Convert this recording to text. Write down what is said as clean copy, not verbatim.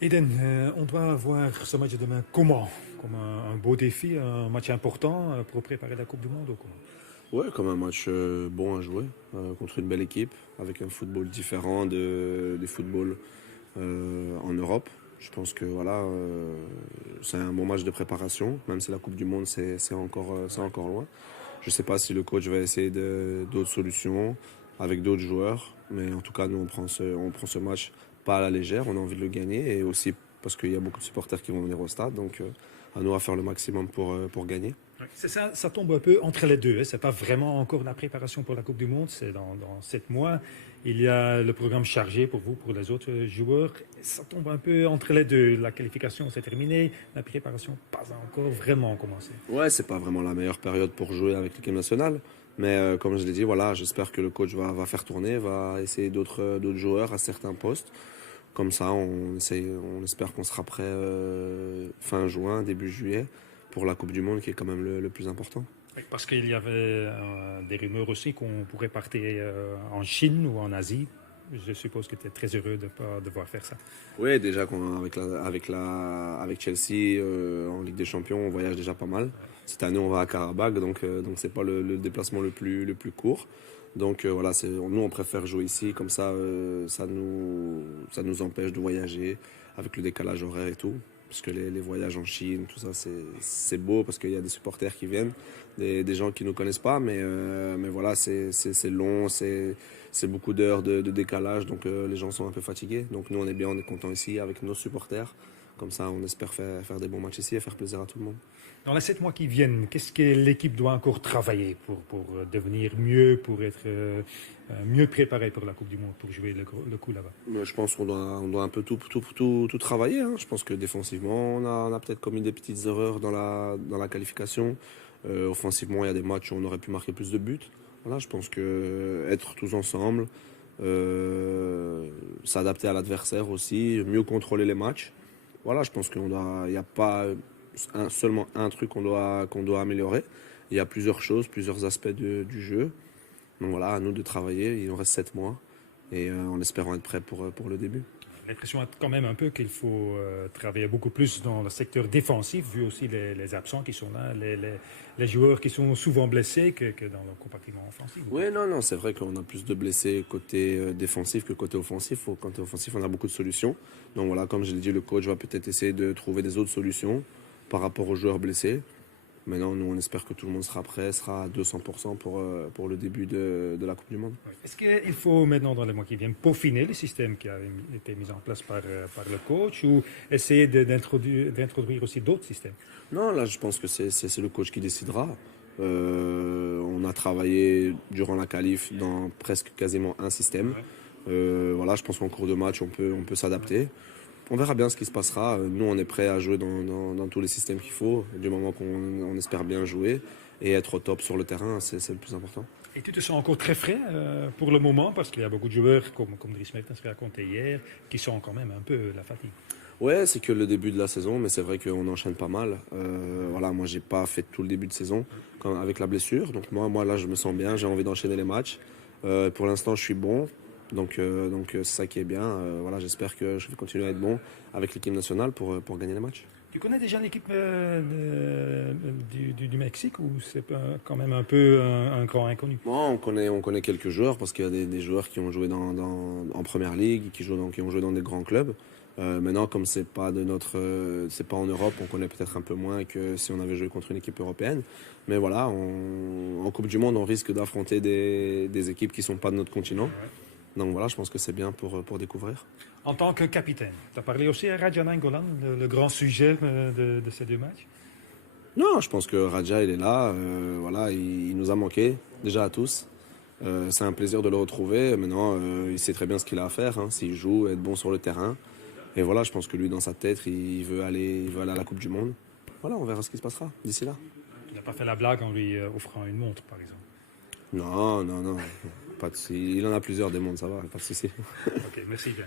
Eden, on doit voir ce match de demain comment? Comme un beau défi, un match important pour préparer la Coupe du Monde ou comment? Ouais, comme un match bon à jouer contre une belle équipe, avec un football différent des footballs en Europe. Je pense que voilà, c'est un bon match de préparation, même si la Coupe du Monde c'est Ouais. encore loin. Je ne sais pas si le coach va essayer d'autres solutions avec d'autres joueurs, mais en tout cas nous on prend ce match pas à la légère, on a envie de le gagner et aussi parce qu'il y a beaucoup de supporters qui vont venir au stade, donc à nous à faire le maximum pour gagner. Ouais. C'est ça, ça tombe un peu entre les deux. Hein. C'est pas vraiment encore la préparation pour la Coupe du Monde. C'est dans 7 mois. Il y a le programme chargé pour vous, pour les autres joueurs. Ça tombe un peu entre les deux. La qualification c'est terminé. La préparation pas encore vraiment commencé. Ouais, c'est pas vraiment la meilleure période pour jouer avec l'équipe nationale. Mais comme je l'ai dit, voilà, j'espère que le coach va faire tourner, va essayer d'autres joueurs à certains postes. Comme ça, on espère qu'on sera prêt fin juin, début juillet, pour la Coupe du Monde, qui est quand même le plus important. Parce qu'il y avait des rumeurs aussi qu'on pourrait partir en Chine ou en Asie. Je suppose que tu es très heureux de ne pas devoir faire ça. Oui, déjà avec Chelsea en Ligue des Champions, on voyage déjà pas mal. Cette année, on va à Karabakh, donc c'est pas le déplacement le plus court. Donc voilà, nous on préfère jouer ici, comme ça, ça nous empêche de voyager avec le décalage horaire et tout. Parce que les voyages en Chine, tout ça, c'est beau parce qu'il y a des supporters qui viennent, des gens qui ne nous connaissent pas, mais voilà, c'est long, c'est beaucoup d'heures de décalage, donc les gens sont un peu fatigués. Donc nous, on est bien, on est content ici avec nos supporters. Comme ça, on espère faire des bons matchs ici et faire plaisir à tout le monde. Dans les 7 mois qui viennent, qu'est-ce que l'équipe doit encore travailler pour devenir mieux, pour être mieux préparée pour la Coupe du Monde, pour jouer le coup là-bas? Je pense qu'on doit un peu tout travailler, hein. Je pense que défensivement, on a peut-être commis des petites erreurs dans la qualification. Offensivement, il y a des matchs où on aurait pu marquer plus de buts. Voilà, je pense que être tous ensemble, s'adapter à l'adversaire aussi, mieux contrôler les matchs. Voilà, je pense il n'y a pas seulement un truc qu'on doit améliorer. Il y a plusieurs choses, plusieurs aspects du jeu. Donc voilà, à nous de travailler. Il nous reste 7 mois et en espérant être prêt pour le début. L'impression est quand même un peu qu'il faut travailler beaucoup plus dans le secteur défensif, vu aussi les absents qui sont là, les joueurs qui sont souvent blessés que dans le compartiment offensif. Oui, non, non, c'est vrai qu'on a plus de blessés côté défensif que côté offensif. Côté offensif, on a beaucoup de solutions. Donc voilà, comme je l'ai dit, le coach va peut-être essayer de trouver des autres solutions par rapport aux joueurs blessés. Maintenant, nous, on espère que tout le monde sera prêt, sera à 200% pour le début de la Coupe du Monde. Ouais. Est-ce qu'il faut maintenant, dans les mois qui viennent, peaufiner le système qui a été mis en place par le coach ou essayer d'introduire aussi d'autres systèmes? Non, là, je pense que c'est le coach qui décidera. On a travaillé durant la qualif dans presque quasiment un système. Ouais. Voilà, je pense qu'en cours de match, on peut s'adapter. On verra bien ce qui se passera. Nous, on est prêt à jouer dans tous les systèmes qu'il faut, du moment qu'on espère bien jouer et être au top sur le terrain, c'est le plus important. Et tu te sens encore très frais pour le moment, parce qu'il y a beaucoup de joueurs, comme Dries Mertens raconté hier, qui sont quand même un peu la fatigue. Ouais, c'est que le début de la saison, mais c'est vrai qu'on enchaîne pas mal. Voilà, moi, j'ai pas fait tout le début de saison avec la blessure. Donc moi, là, je me sens bien, j'ai envie d'enchaîner les matchs. Pour l'instant, je suis bon. Donc c'est ça qui est bien. Voilà, j'espère que je vais continuer à être bon avec l'équipe nationale pour gagner les matchs. Tu connais déjà l'équipe du Mexique ou c'est quand même un peu un grand inconnu? Bon, on connaît quelques joueurs parce qu'il y a des joueurs qui ont joué en première ligue, qui ont joué dans des grands clubs. Maintenant, comme c'est pas en Europe, on connaît peut-être un peu moins que si on avait joué contre une équipe européenne. Mais voilà, en Coupe du Monde, on risque d'affronter des équipes qui sont pas de notre continent. Ouais. Donc voilà, je pense que c'est bien pour découvrir. En tant que capitaine, tu as parlé aussi à Raja Nainggolan, le grand sujet de ces 2 matchs. Non, je pense que Raja, il est là. Voilà, il nous a manqué, déjà à tous. C'est un plaisir de le retrouver. Maintenant, il sait très bien ce qu'il a à faire, hein, s'il joue, être bon sur le terrain. Et voilà, je pense que lui, dans sa tête, il veut aller à la Coupe du Monde. Voilà, on verra ce qui se passera d'ici là. Tu n'as pas fait la blague en lui offrant une montre, par exemple. Non, non, non, pas de souci. Il en a plusieurs des mondes, ça va, pas de souci. Ok, merci bien.